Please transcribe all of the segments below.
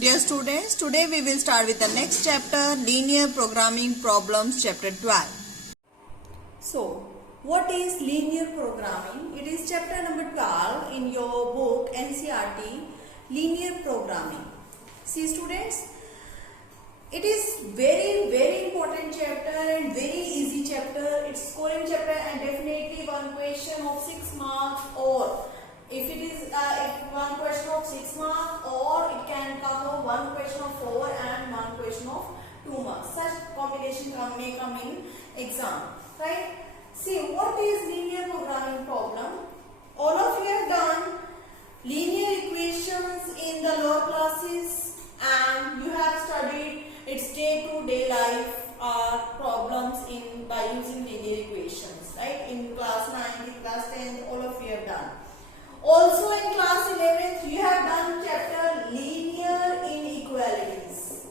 Dear students, today we will start with the next chapter, Linear Programming Problems, chapter 12. So, what is linear programming? It is chapter number 12 in your book NCERT, Linear Programming. See students, it is very important chapter and very easy chapter. It's scoring chapter and definitely one question of 6 marks, or if it is one question of 6 marks, or it can cover one question of 4 and one question of 2 marks. Such combination may come in exam, right? See, what is linear programming problem? All of you have done linear equations in the lower classes and you have studied its day-to-day life problems by using linear equations, right? In class 9, in class 10, all of you have done. Also in class 11th, you have done chapter linear inequalities.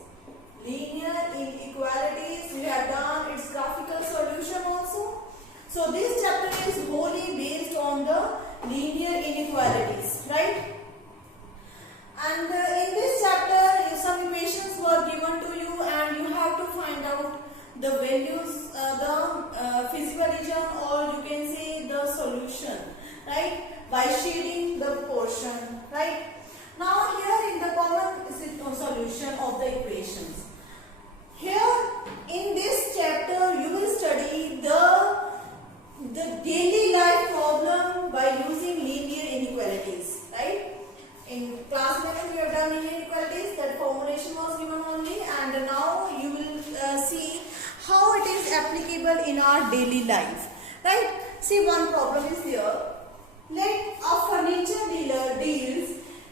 Linear inequalities, you have done its graphical solution also. So this chapter is wholly based on the linear inequalities, right? And in this chapter, some equations were given to you and you have to find out the values, the physical region, or you can say the solution, right? By shading the portion, right? Now here in the common solution of the equations. Here in this chapter, you will study the daily life problem by using linear inequalities, right? In class 11 we have done linear inequalities, that formulation was given only, and now you will see how it is applicable in our daily life, right? See, one problem is there. Let a furniture dealer deals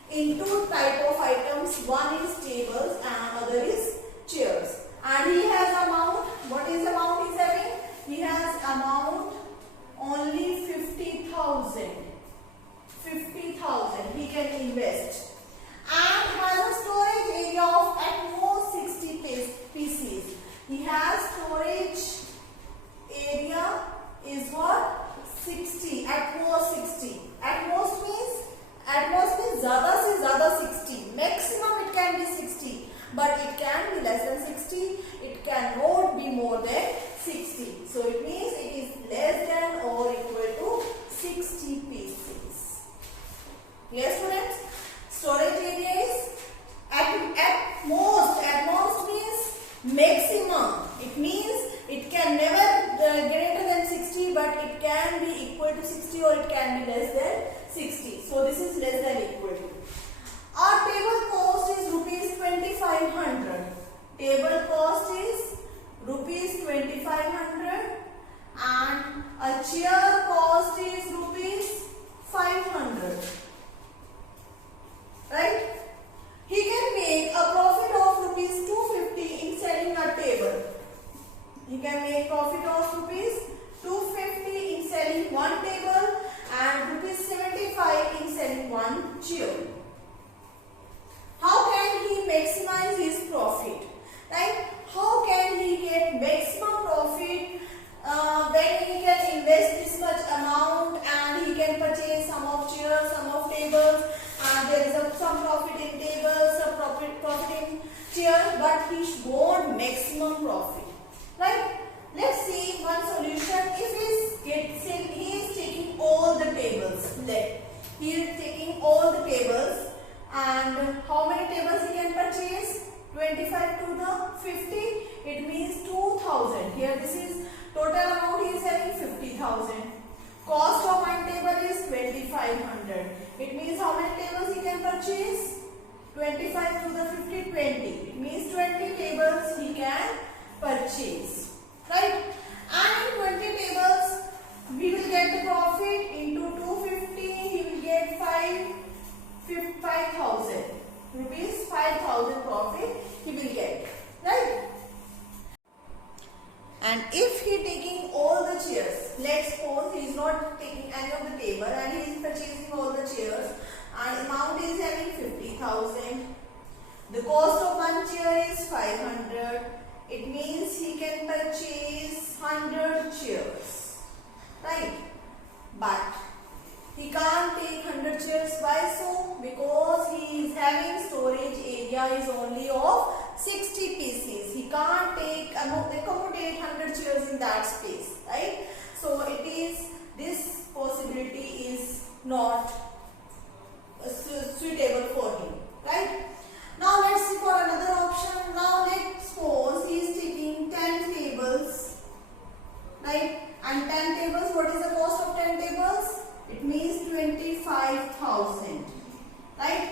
in two type of items. One is tables and other is chairs. And he has amount. What is the amount he is having? He has amount only 50,000. 50,000 he can invest. And has a storage area of at most 60 pieces. He has storage area is what? 60, at most 60. At most means ज़्यादा से ज़्यादा 60. Maximum it can be 60, but it can be less than 60. It cannot be more than 60. So it means it is less than or equal to 60 pieces. Yes, students. Storage area is at most. At most means maximum. It means it can never greater than 60, but it can be equal to 60 or it can be less than 60. So this is less than equal to. Our table cost is rupees 2500. Table cost is rupees 2500 and a chair cost is rupees 500. Right? He can make a profit of rupees 250 in selling a table. He can make profit of rupees 250 in selling one table and rupees 75 in selling one chair. How can he maximize his profit? Right? How can he get maximum profit when he can invest this much amount and he can purchase some of chairs, some of tables, and there is some profit in tables, some profit in chairs, but he won't maximum profit. Right? Let's see one solution. If he is taking all the tables, he is taking all the tables, and how many tables he can purchase? 25 to the 50. It means 2,000. Here this is total amount he is having 50,000. Cost of one table is 2,500. It means how many tables he can purchase? 25 to the 50, 20. It means 20 tables he can purchase, right? And in 20 tables we will get the profit into 250. He will get 5,000 rupees. 5,000 profit he will get, right? And if he taking all the chairs, let's suppose he is not taking any of the table and he is purchasing all the chairs, and amount is having 50,000. The cost of one chair is 500. It means he can purchase 100 chairs, right? But he can't take 100 chairs. Why so? Because he is having storage area area is only of 60 pieces. He can't accommodate 100 chairs in that space, right? So it is, this possibility is not suitable for him, right? Now let's see for another option. Now let's suppose he is taking 10 tables, right? And 10 tables, what is the cost of 10 tables? It means 25,000, right?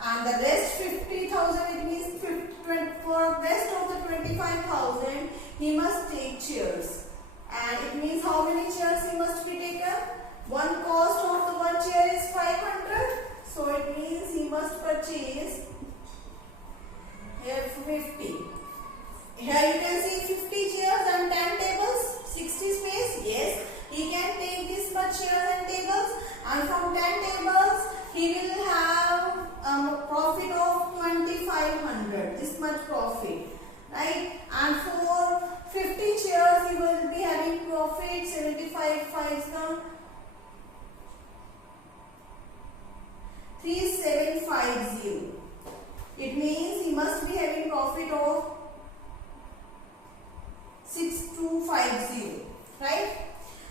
And the rest 50,000, it means for rest of the 25,000 he must take chairs. And it means how many chairs he must be taken? One cost of the one chair is 500. So it means he must purchase here 50. Here you can see 50 chairs and 10 tables, 60 space. Yes, he can take this much chairs and tables, and from 10 tables he will have a profit of 2,500. This much profit, right? And for 50 chairs he will be having profit 75 5 come 3750. It means he must be having profit of 6250, right?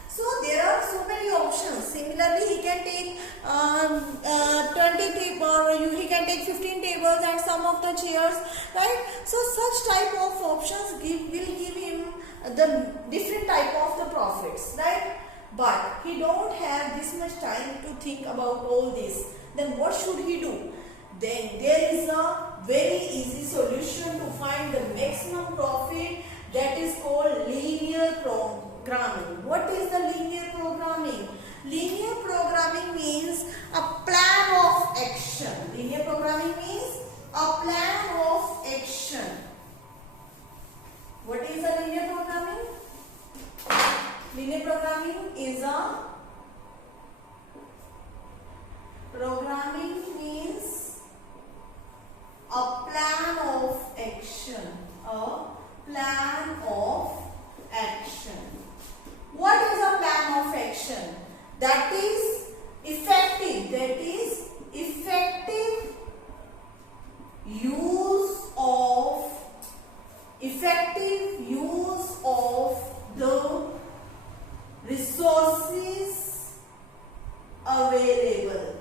So there are so many options. Similarly, he can take 20 tables, he can take 15 tables and some of the chairs, right? So such type of options will give him the different type of the profits, right? But he don't have this much time to think about all this. Then what should he do? Then there is a very easy solution to find the maximum profit, that is called linear programming. What is the linear programming? Linear programming means a plan of action. Linear programming means a plan of action. What is a linear programming? Linear programming is a means a plan of action. A plan of action. What is a plan of action? That is effective. That is effective use of the resources available.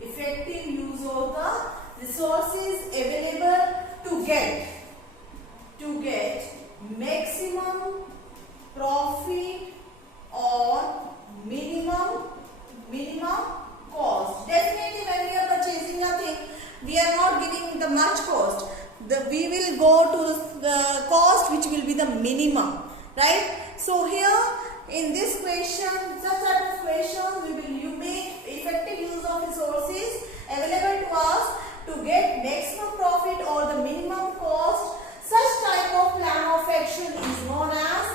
Effective use of the resources available to get maximum profit or minimum cost. Definitely when we are purchasing a thing, we are not giving the much cost. We will go to the cost which will be the minimum, right? So here in this question, such type of questions, you make effective use of resources available to us to get maximum profit or the minimum cost. Such type of plan of action is known as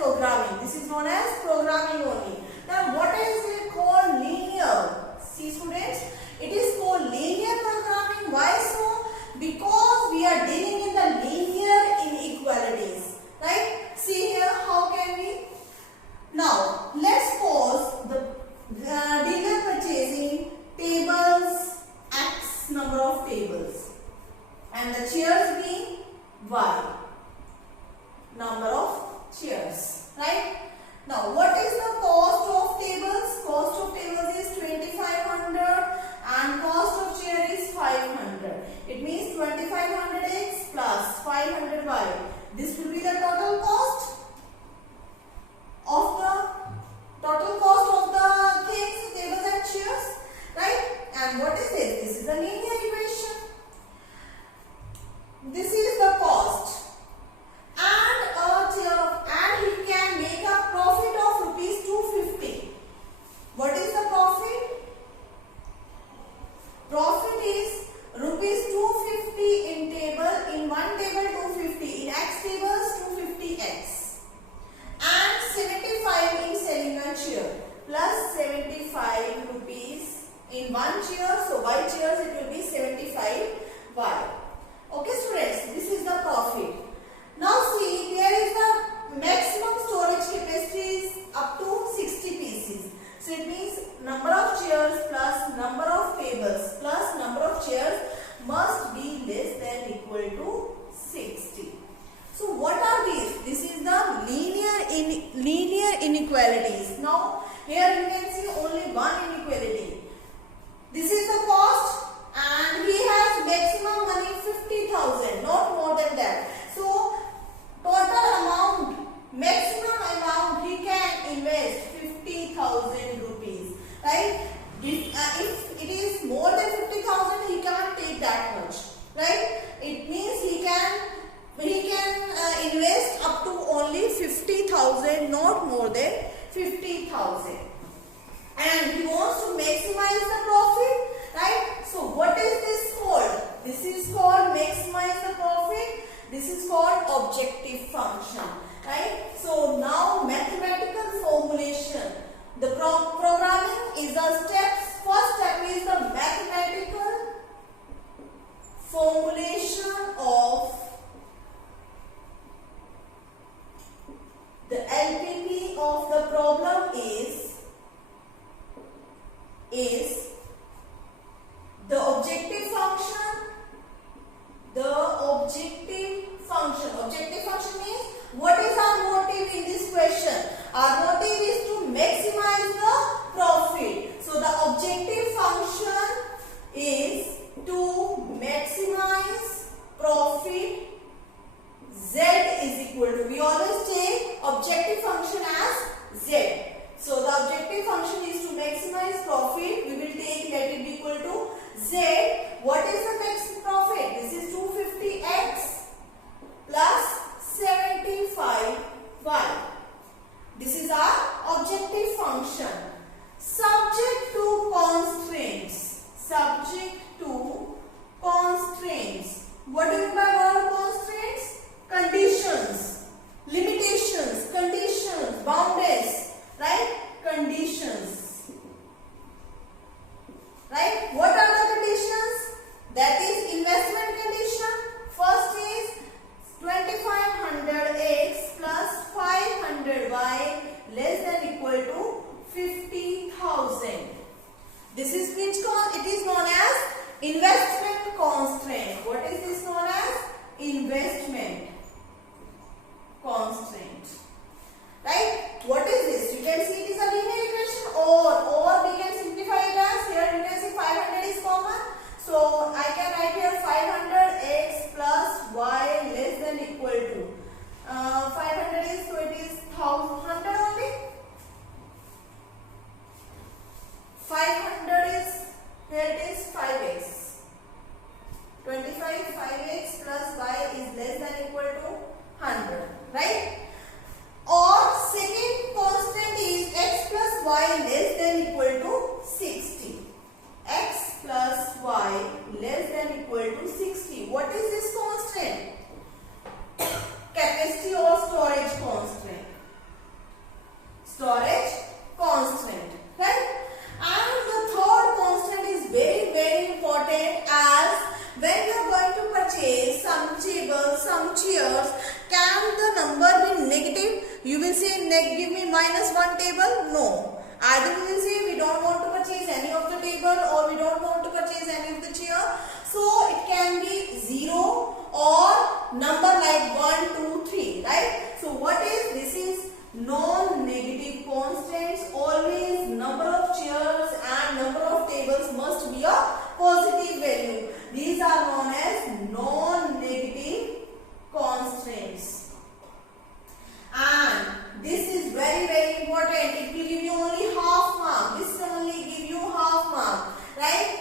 programming. This is known as programming only. Now what is it called linear? See students, it is called linear programming. Why so? Because we are dealing in the linear inequalities, right? See here, how can we? Now let's suppose the dealer purchasing tables, X number of tables, and the chairs being Y number of chairs, right? Now what is the cost of tables? Cost of tables is 2,500 and cost of chair is 500. It means 2,500x plus 500y. This will be the total cost of the things, tables and chairs, right? And what is this? This is a linear equation. This is the cost, and he can make a profit of rupees 250. What is the profit? Here you can see only one inequality. This is the cost and he has maximum money 50,000, not more than that. So total amount, maximum amount he can invest 50,000 rupees, right? If it is more than 50,000, he can't take that much, right? It means he can invest up to only 50,000, not more than 50,000. And he wants to maximize the profit, right? So what is this called? This is called maximize the profit. This is called objective function, right? So now mathematical formulation. The programming is the steps. First step is the mathematical formulation of the LPP of the problem is the objective function. The objective function. Objective function means what is our motive in this question? Our motive is to maximize the profit. So the objective function is to maximize profit. Z is equal to, we always take objective function as Z. So the objective function is to maximize profit. We will take let it be equal to Z. What is the maximum profit? This is 250x plus 75y. This is our objective function. Subject to constraints. Subject to constraints. What do you mean by word constraints? Conditions, limitations, conditions, boundaries, right? Conditions, right? What are the conditions? That is investment condition. First is 2500x plus 500y less than equal to 50,000. This is which it is known as investment constraint. What is this known as? Investment constraint, right? What is this? You can see it is a linear equation, or we can simplify it as, here you can see 500 is common, so I can write here 500x plus y less than equal to 500 is, so it is 100 only. 500 is, here it is 5x. 25 5x plus y is less than equal to 100, right? Or second constant is x plus y less than equal to 60. X plus y less than equal to 60. What is this constant? Capacity or storage constant. Storage constant, right? And the third constant is very, very important, as when you are going to purchase some tables, some chairs, can the number be negative? You will say, give me -1 table. No. Either we will say we don't want to purchase any of the table, or we don't want to purchase any of the chair. So it can be 0 or number like 1, 2, 3, right? So what is this? Is non-negative constants. Always number of chairs and number of tables must be a positive value. These are known as non-negative constraints. And this is very, very important. It will give you only half mark. This will only give you half mark, right?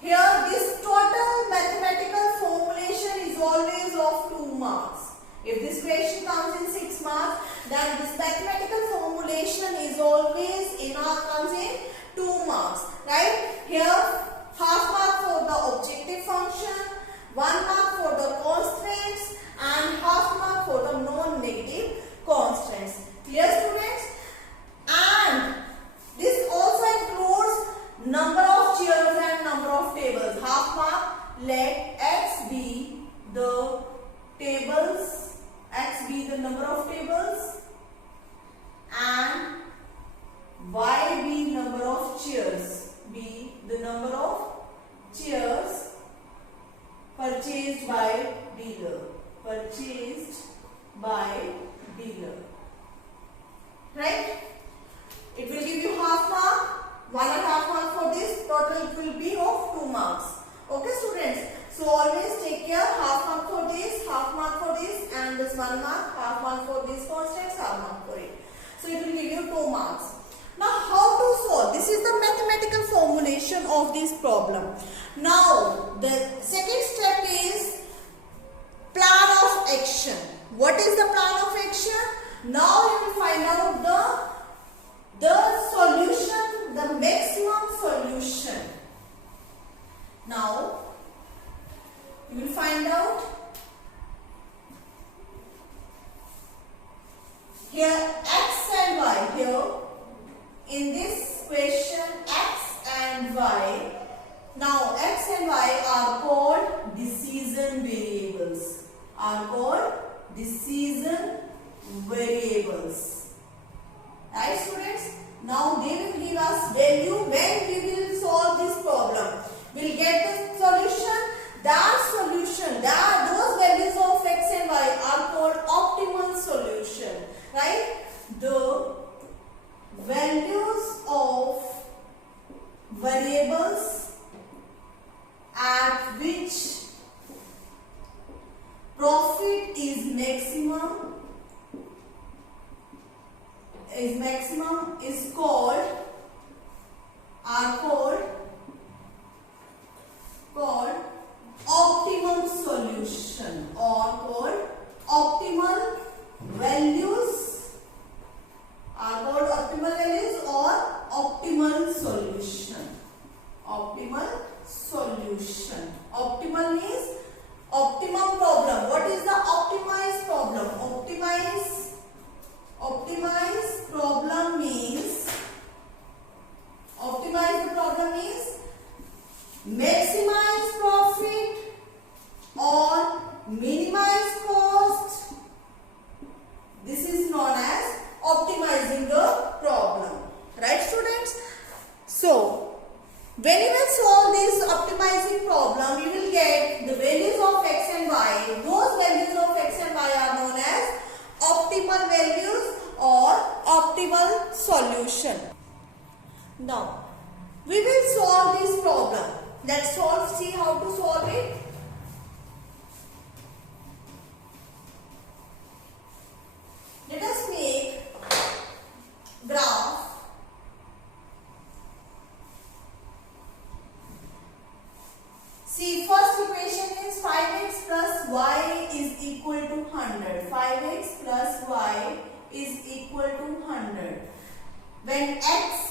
Here this total mathematical formulation is always of 2 marks. If this question comes in 6 marks, then this mathematical formulation is always comes in 2 marks, right? Here half mark for the objective function, 1 mark for the constraints, and half mark for the non-negative constraints. Clear, students? And this also includes number of chairs and number of tables. Half mark, let x be the tables, x be the number of tables, and y be number of chairs, be the number of chairs purchased by dealer, right? It will give you half you 2 marks. Now how to solve? This is the mathematical formulation of this problem. Now the second step is plan of action. What is the plan of action? Now you will find out the solution, the maximum solution. Now you will find out here x and y. Here in this question x and y. Now x and y are called decision variables. Are called decision variables. Right, students? Now they will give us value when we will solve this problem. We'll get the solution. That solution, those values of x and y are called optimal solution. Right? The values of variables at which profit is maximum are called optimum solution or called optimal values are called optimal values or optimal solution. Optimal solution. Optimal means optimum problem. What is the optimized problem? Optimized problem means maximize profit or minimize cost. This is known as optimizing the problem. Right, students? So when you will solve this optimizing problem, you will get the values of x and y. Those values of x and y are known as optimal values or optimal solution. Now, we will solve this problem. Let's see how to solve it. Let us make graph. See, first equation is 5x plus y is equal to 100. 5x plus y is equal to 100. When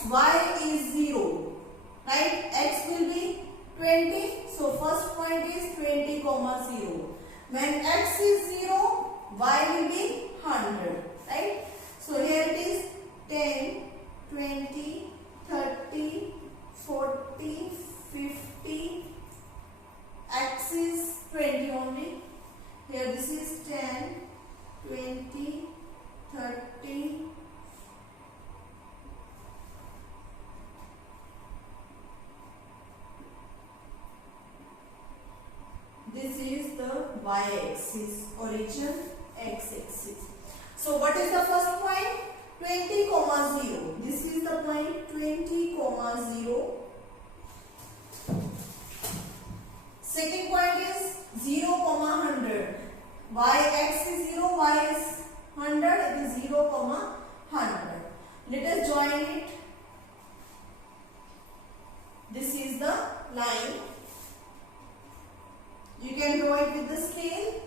y is 0, right? X will be 20. So first point is 20, 0. When x is 0, y will be 100. Right? So here it is 10, 20, 30, 40, 50. X is 20 only. Here this is 10, 20, 30. This is the y-axis, origin x-axis. So what is the first point? 20, 0. This is the point 20, 0. Second point is 0, 100. Y-x is 0, y is 100. It is 0, 100. Let us join it. This is the line. You can draw it with the scale,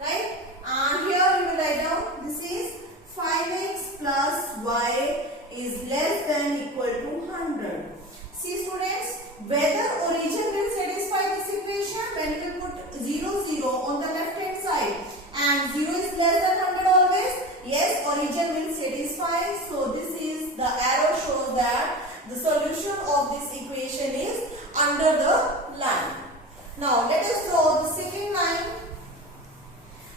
right? And here you will write down this is 5x plus y is less than equal to 100. See, students, whether origin will satisfy this equation when you put 0, 0 on the left hand side and 0 is less than 100 always. Yes, origin will satisfy. So this is the arrow shows that the solution of this equation is under the line. Now let us draw the second line.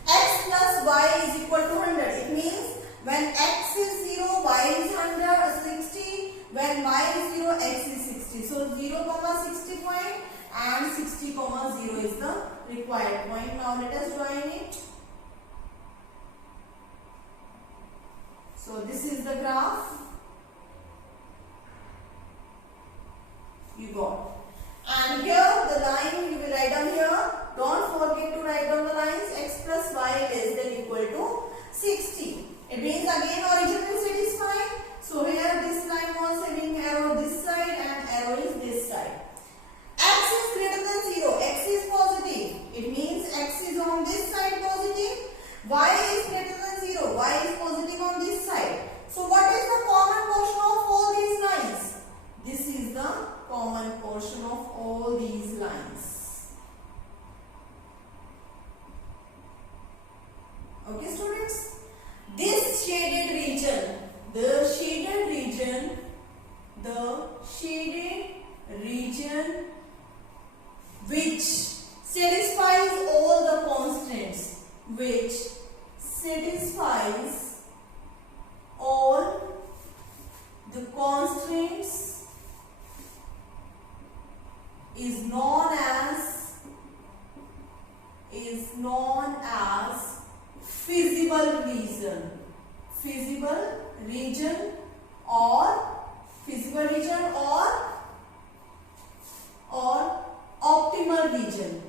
X plus y is equal to 100. It means when x is 0, y is 60. When y is 0, x is 60. So 0, 60 point and 60, 0 is the required point. Now let us join it. So this is the graph. You got. And here the line you will write down which satisfies all the constraints is known as feasible region. Feasible region or optimal region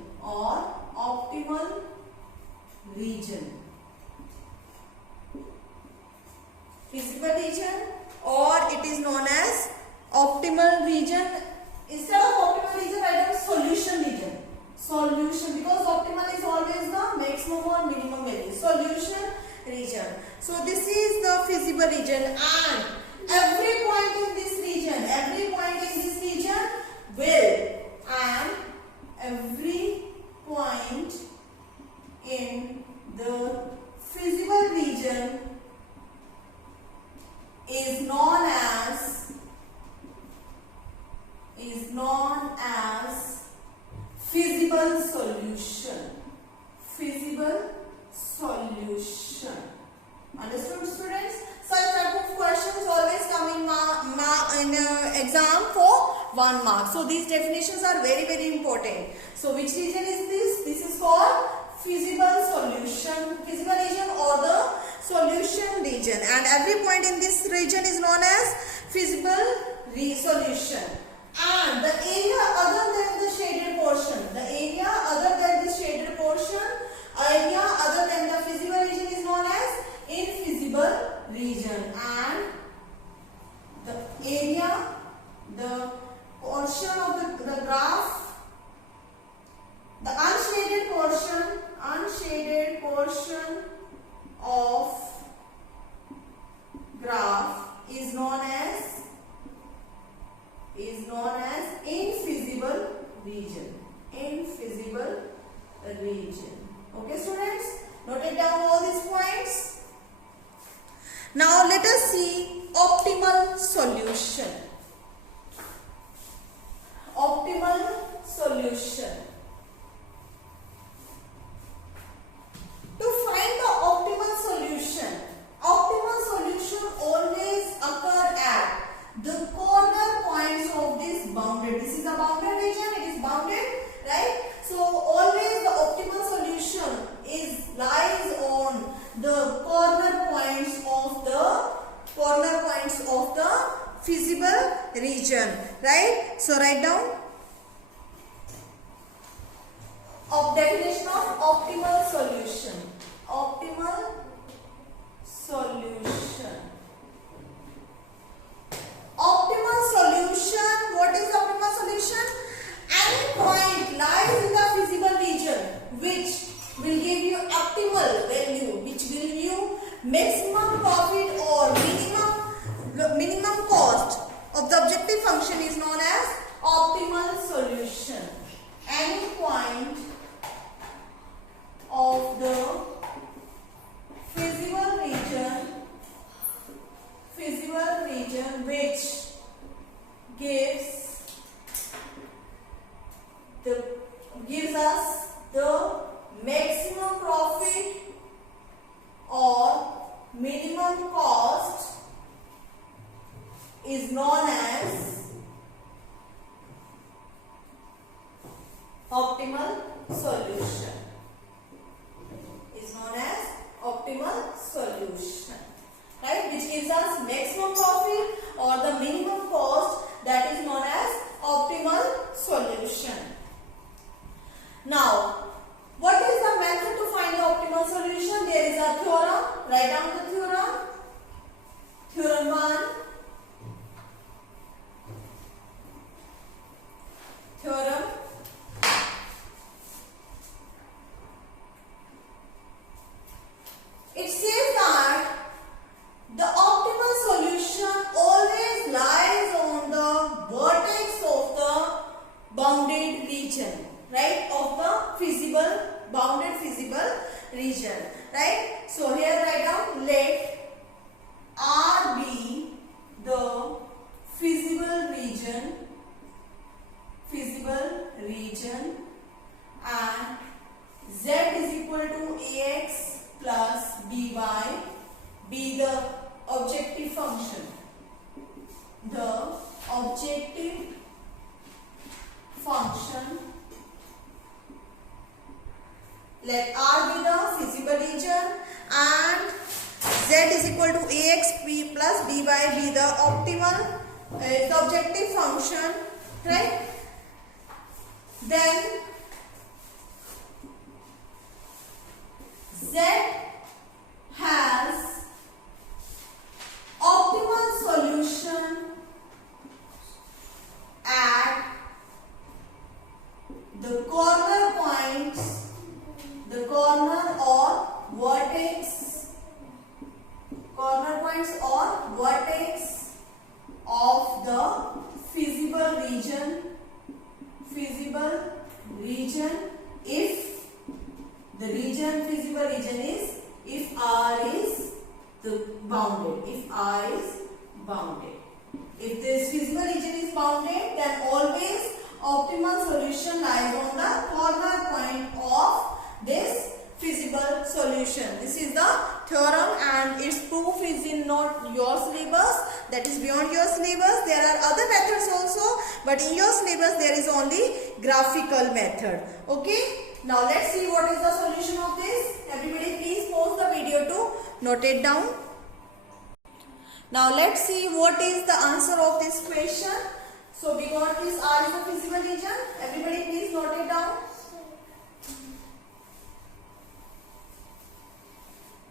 feasible region, or it is known as optimal region. Instead of optimal region, write down solution region. Solution, because optimal is always the maximum or minimum value. Solution region. So this is the feasible region, and every point in this region will, and every point in the feasible region is known as feasible solution. Feasible solution. Understood, students? Such type of questions always come in exam for 1 mark. So these definitions are very, very important. So which region is this? This is called feasible solution, feasible region or the solution region, and every point in this region is known as feasible solution. And the area other than the shaded portion, area other than the feasible region is known as infeasible region, and the area, the portion of the graph, the unshaded portion of graph is known as infeasible region. Infeasible region. Okay, students, note down all these points. Now let us see optimal solution. Optimal solution. To find the optimal solution always occur at the corner points of this bounded. This is a bounded region, it is bounded, right? So always the optimal solution lies on the corner points of the feasible region, right? So write down definition of optimal solution. Optimal solution. Optimal solution. What is the optimal solution? Any point lies in the feasible region which will give you optimal value, which will give you maximum profit or minimum cost of the objective function is known as optimal solution. Any point of the feasible region which gives us the maximum profit or minimum cost is known as optimal solution. Is known as optimal solution, right? Which gives us maximum profit or the minimum cost, that is known as optimal solution. Now, what is the method to find the optimal solution? There is a theorem. Write down the theorem. Theorem 1. Theorem. It says that the optimal solution always lies on the vertex of the bounded region, right? Of the bounded feasible region, right? So here write down, let R be the feasible region, and Z is equal to AX Let R be the feasible region and Z is equal to AX B plus BY be the optimal, the objective function, right? Then Z has optimal solution at the corner points, the corner or vertex, corner points or vertex of the feasible region if the feasible region is if R is bounded. If this feasible region is bounded, then always optimal solution lies on the corner point of this feasible solution. This is the theorem and its proof is in not your syllabus, that is beyond your syllabus. There are other methods also, but in your syllabus there is only graphical method. Okay. Now let's see what is the solution of this. Everybody please pause the video to note it down. Now let's see what is the answer of this question. So we got this R is the feasible region. Everybody please note it down.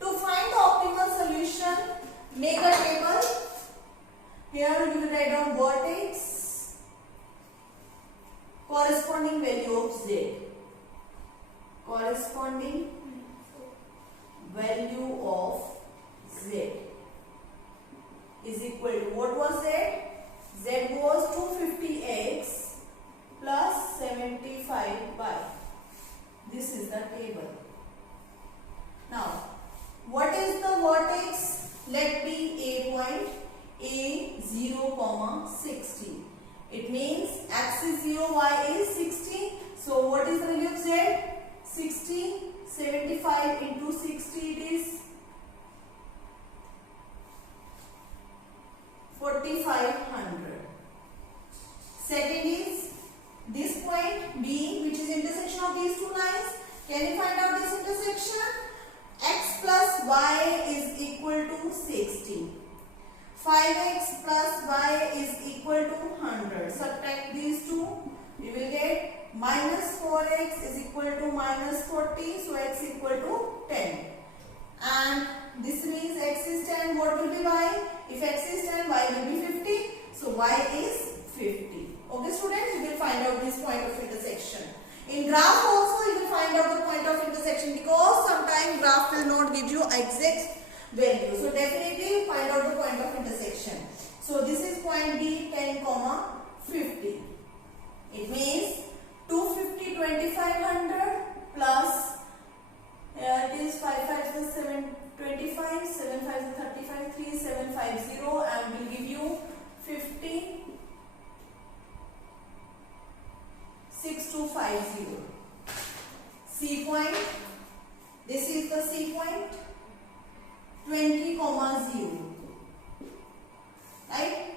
To find the optimal solution, make a table. Here you will write down vertex, corresponding value of Z. Corresponding value of Z is equal to, what was Z? Z was 250x plus 75y. This is the table. Now, what is the vertex? Let be a point, a 0, 60. It means x is 0, y is 60. So what is the value of Z? 60. 75 into 60 it is 4500. Second is this point B, which is intersection of these two lines. Can you find out this intersection? X plus y is equal to 60. 5x plus y is equal to 100. Subtract these two. You will get minus 4x is equal to minus 40. So x equal to 10. And this means x is 10. What will be y? If x is 10, y will be 50. So y is 50. Okay students, you will find out this point of intersection. In graph also you will find out the point of intersection, because sometimes graph will not give you exact value. So definitely find out the point of intersection. So this is point B, 10, 50. It means 250, 2500 plus here it is 5 5 is 7, 25, 7 5 is 35, 3 7 5 0 and will give you 50, 6250. C point, this is the C point, 20, 0. Right?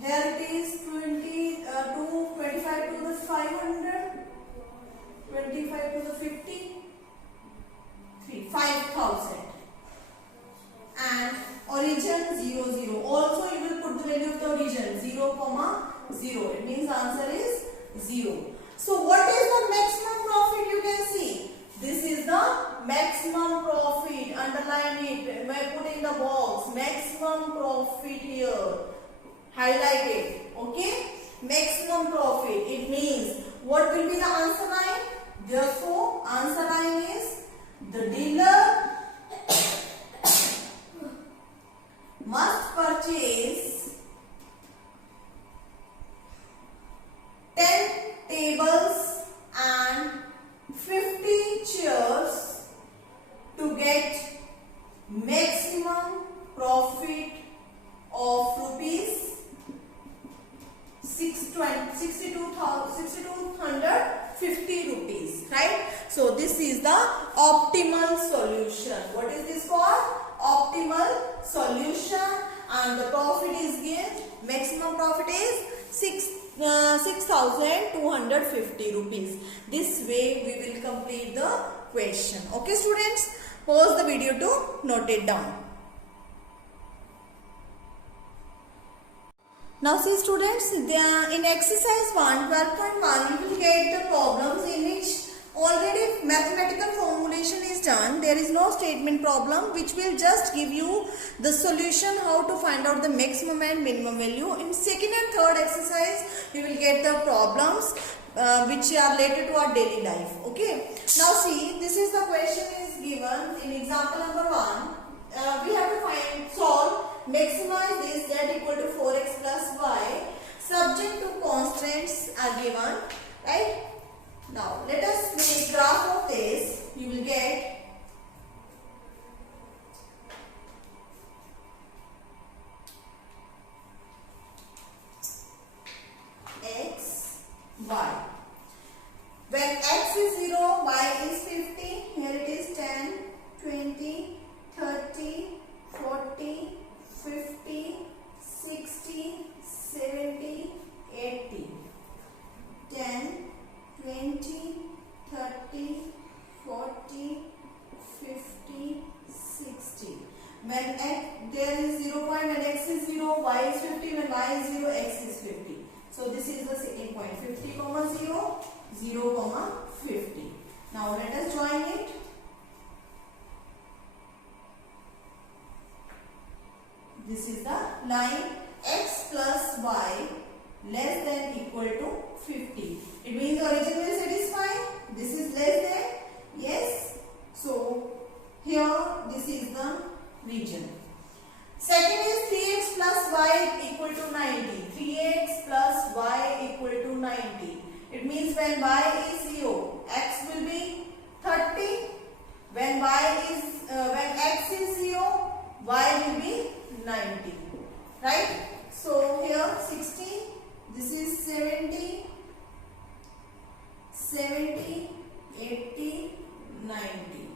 Here it is 25 to the 500, 25 to the 50, 5000. And origin 0, 0. Also you will put the value of the origin 0, 0. It means answer is 0. So what is the maximum profit? You can see this is the maximum profit. Underline it. Put in the box maximum profit here. Highlight it. Okay. Maximum profit. It means what will be the answer line? Therefore, answer line is the dealer must purchase 10 tables and 50 chairs to get maximum profit of rupees 6250 rupees, right? So this is the optimal solution. What is this called? Optimal solution, and the profit is given. Maximum profit is 6,250 rupees. This way we will complete the question. Okay students, pause the video to note it down. Now see students, in exercise 1, 12.1 you will get the problems in which already mathematical formulation is done. There is no statement problem which will just give you the solution how to find out the maximum and minimum value. In second and third exercise you will get the problems which are related to our daily life. Okay. Now see, this is the question is given in example number 1. We have to solve, maximize this z equal to 4x plus y subject to constraints are given, right? Now let us make graph of this. You will get x, y. When x is 0, y is 50. Here it is 10, 20, 30, 40, 50, 60, 70, 80. 10, 20, 30, 40, 50, 60. When there is 0 point, when x is 0, y is 50. When y is 0, x is 50. So this is the second point, 50, 0, 0, 50. Now let us join it. This is the line x plus y less than equal to 50. It means origin will satisfy. This is less than. Yes. So here this is the region. Second is 3x plus y equal to 90. 3x plus y equal to 90. It means when y is 0, x will be 30. When x is 0, y will be 90. Right? So here 60. This is 70, 80, 90.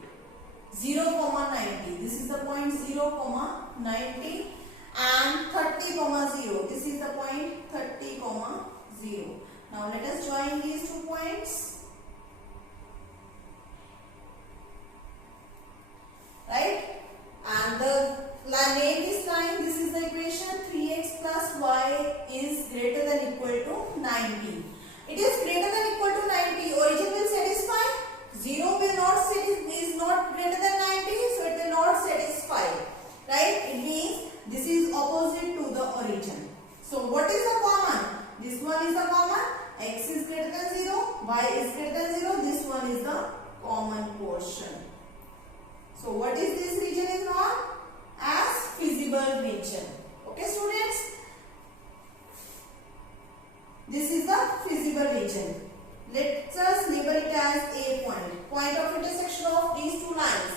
0, 90. This is the point 0, 90 and 30, 0. This is the point 30, 0. Now let us join these 2 points. Right? And name this line. This is the equation. 3x plus y is greater than equal to 90. It is greater than equal to 90. Origin will satisfy. 0 will not is not greater than 90, so it will not satisfy. Right? It means this is opposite to the origin. So what is the common? This one is the common. X is greater than 0, y is greater than 0. This one is the common portion. So what is this region is known as feasible region. Okay students? This is the feasible region. Let us label it as A point. Point of intersection of these two lines.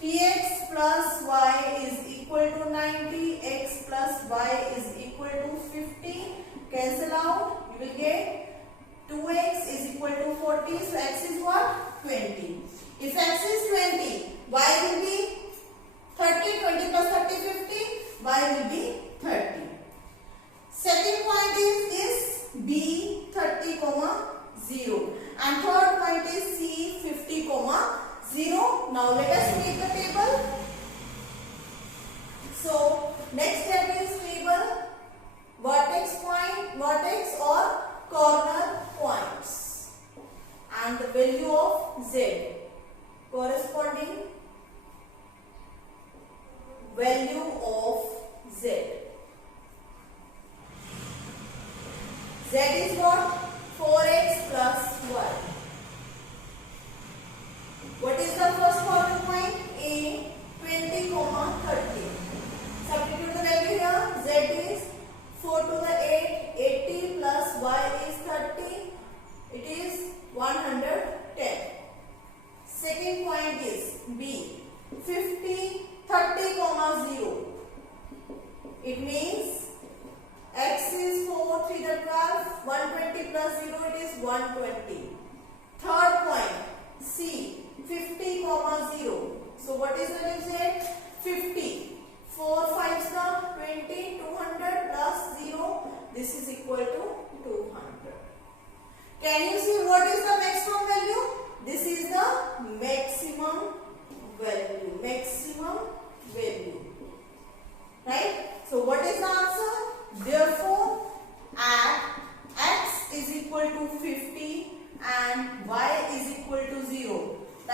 3x plus y is equal to 90. X plus y is equal to 50. Cancel out. You will get 2x is equal to 40. So x is what? 20. If x is 20, y will be 30. 20 plus 30, 50. Y will be 30. Second point is this B 30, 0. And third point is C 50, 0. Now let us make the table. So next step is table vertex point, vertex or corner points and the value of Z, corresponding value of Z. Z is what? 4x plus y. What is the first corner point? A 20, 30. Substitute the value here. Z is 4 to the 8. 80 plus y is 30. It is 110. Second point is B 50, 30, 0. It means x is 4, 3 the 12, 120 plus 0 it is 120.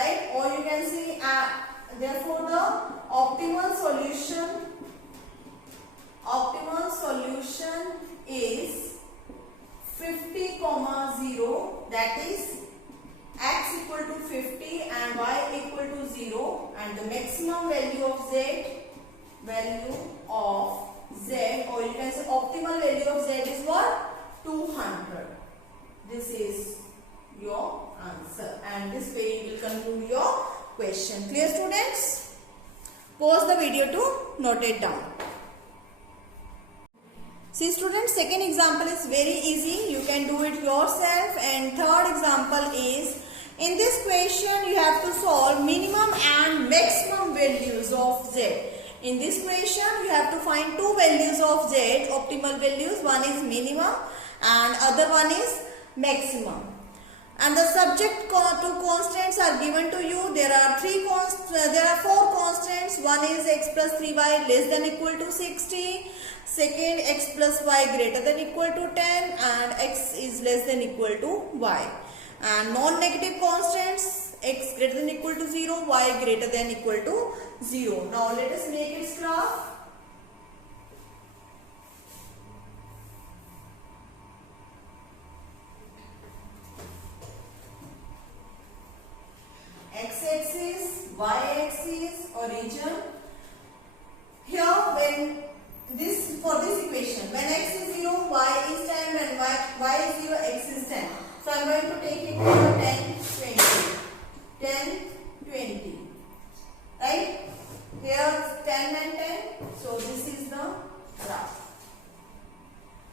right? Or you can say therefore the optimal solution is 50, 0, that is x equal to 50 and y equal to 0, and the maximum value of z, or you can say optimal value of z is what? 200. This is your answer, and this way you will conclude your question. Clear, students? Pause the video to note it down. See students, second example is very easy. You can do it yourself. And third example is, in this question you have to solve minimum and maximum values of z. In this question you have to find two values of z, optimal values. One is minimum and other one is maximum. And the subject to constants are given to you. There are four constants. One is x plus 3y less than equal to 60. Second, x plus y greater than equal to 10, and x is less than equal to y. And non-negative constants, x greater than equal to 0, y greater than equal to 0. Now let us make its graph. X-axis, y-axis, origin. Here when for this equation, when x is 0, y is 10, when y is 0, x is 10. So I am going to take equal to 10, 20. 10, 20. Right? Here 10 and 10. So this is the graph.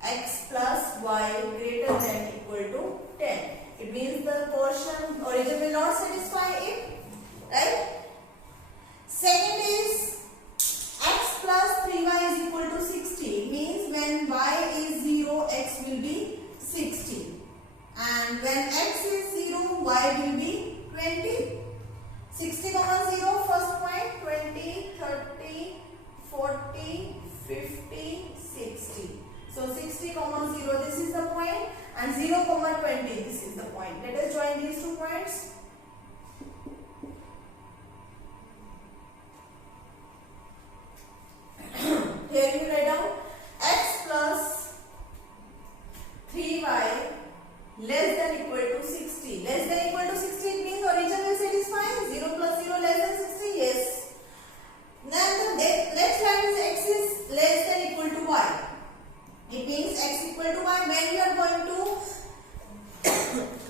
X plus y greater than equal to 10. It means the portion origin will not satisfy it. Right? Second is x plus 3y is equal to 60. It means when y is 0, x will be 60. And when x is 0, y will be 20. 60, 0, first point, 20, 30, 40, 50, 60. So 60, 0, this is the point, and 0, 20, this is the point. Let us join these 2 points. Here you write down x plus 3y less than equal to 60. Less than equal to 60, it means origin will satisfy. 0 plus 0 less than 60, yes. Then the next line is x is less than equal to y. It means x equal to y. When you are going to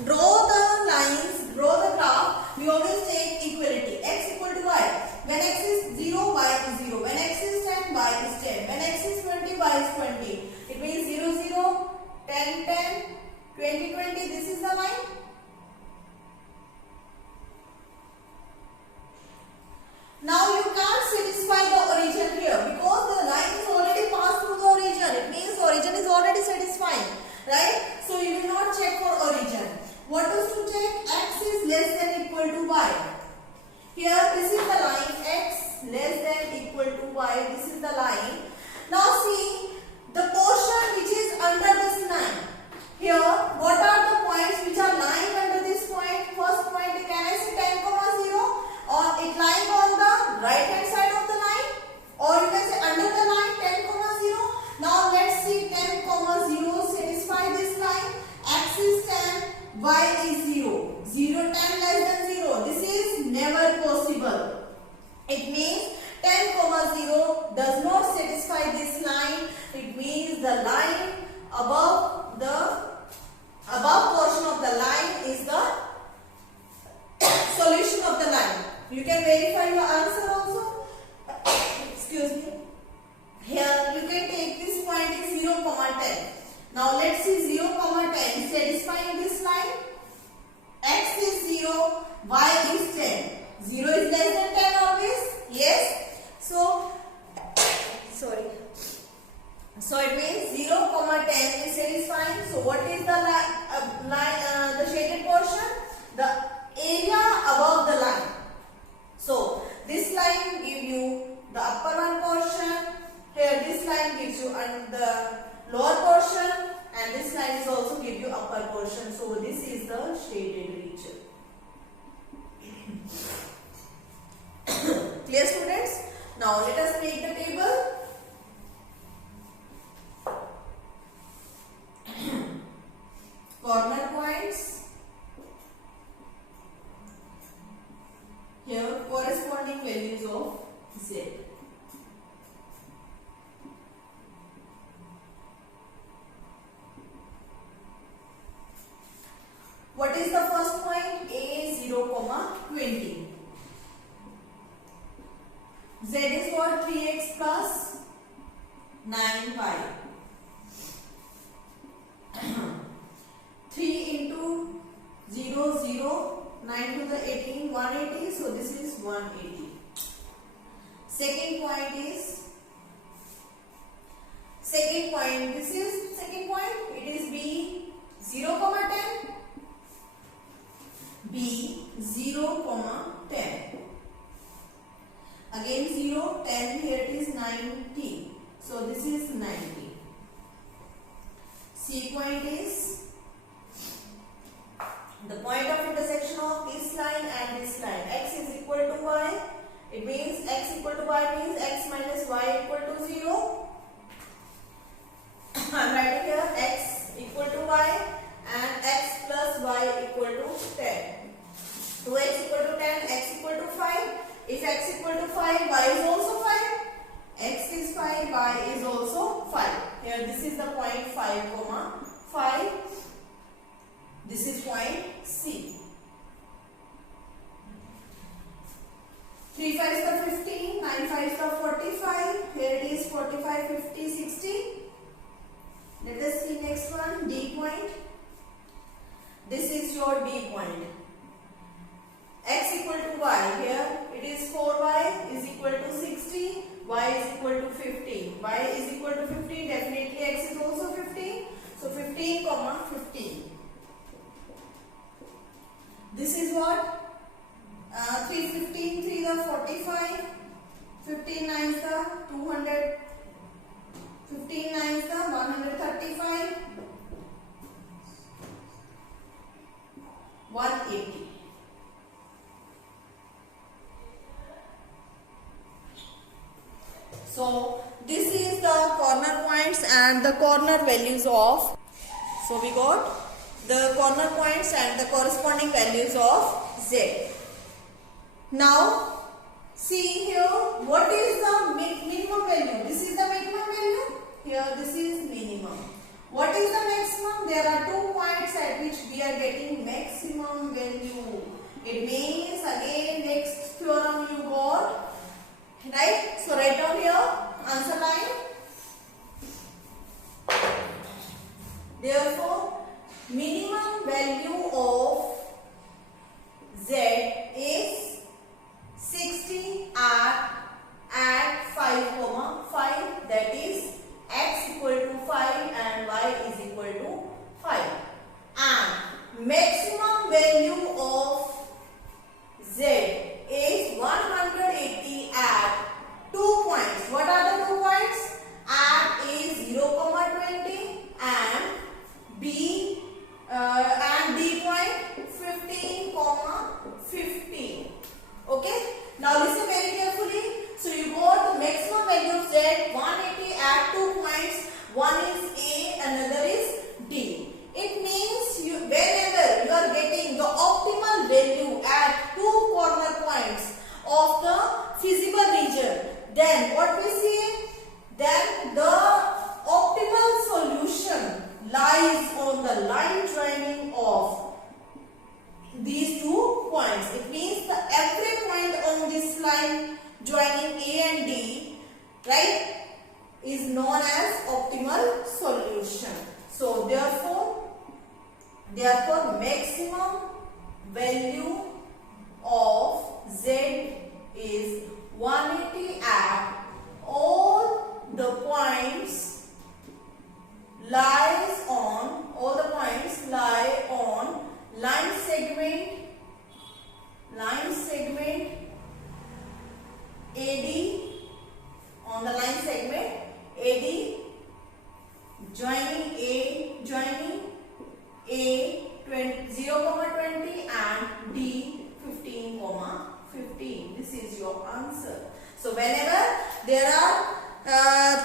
draw the lines, draw the graph, we always take equality. X equal to y. When x is 0, y is 0. When x is 10, y is 10. When x is 20, y is 20. It means 0, 0, 10, 10, 20, 20. This is the line. Now you can't satisfy the origin here because the line is already passed through the origin. It means origin is already satisfying. Right? So you will not check for origin. What is to check? X is less than equal to y. Here this is the line, x less than equal to y. This is the line. Now see the portion which is under this line. Here what are the points which are lying under this point? First point, can I say 10, 0? Or it lying on the right hand side of the line? Or you can say under the line 10, 0. Now let's see 10, 0 satisfy this line. X is 10, y is 0. 0, 10 less than 0. This is never possible. It means 10, 0 does not satisfy this line. It means the line above portion of the line is the solution of the line. You can verify your answer also. Excuse me. Here you can take this point is 0, 10. Now let's see 0, 10 satisfying this line. X is 0, y is 10. 0 is less than 10 always. Yes. So it means 0, 10 is satisfying. So what is the line? The shaded portion? The area above the line. So this line gives you the upper one portion. Here this line gives you the lower portion, and this line is also give you upper portion. So this is the shaded region. values of z. What is the first point? A 0, 20. Z is what? 3x plus 9y. 3 into 0, 0, 9 to the 18, 180. So this is 180. Second point is, this is second point. It is B 0, 10. B 0, 10. Again 0, 10, here it is 90. So this is 90. C point is the point of intersection of this line and this line. X is equal to y. It means x equal to y means x minus y equal to 0. I am writing here x equal to y and x plus y equal to 10. 2x equal to 10, x equal to 5. If x equal to 5, y is also 5. X is 5, y is also 5. Here this is the point 5, 5. This is point C. 3 5 is the 15, 9 5 is the 45. Here it is 45, 50, 60. Let us see next one, D point. This is your D point. X equal to y. Here it is 4y is equal to 60. Y is equal to 15. Y is equal to 15. Definitely x is also 15. So 15, 15. This is what? 3 15, 3 the 45. 15 9 is the 200. 15 9 is the 135. 180. So this is the corner points and the corner values of. So we got the corner points and the corresponding values of Z. Now see here, what is the minimum value? This is the minimum value. Here this is minimum. What is the maximum? There are 2 points at which we are getting maximum value. It means again next theorem you got. Right? So write down here, answer line. Therefore, minimum value of Z is 60 at 5, 5. That is x equal to 5 and y is equal to 5. And maximum value of Z is 180 at 2 points. What are the 2 points? At A 0, 20 and B and D point 15, 15. Okay. Now listen very carefully. So you got the maximum value of Z 180 at 2 points. One is A, another is D. It means whenever you are getting the optimal value at 2 corner points of the feasible region, then what we see? Then the optimal solution lies on the line joining of these 2 points. It means that every point on this line joining A and D, right, is known as optimal solution. So therefore maximum value of Z is 180 at all the points lie on line segment AD, on the line segment AD joining A 0, 20 and D 15, 15. This is your answer. So whenever there are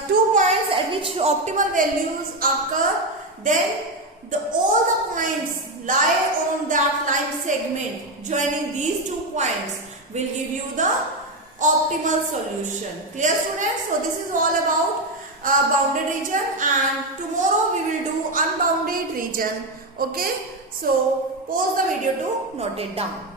2 points at which optimal values occur, then all the points lie on that line segment joining these 2 points will give you the optimal solution. Clear students? So this is all about bounded region, and tomorrow we will do unbounded region. Okay, so pause the video to note it down.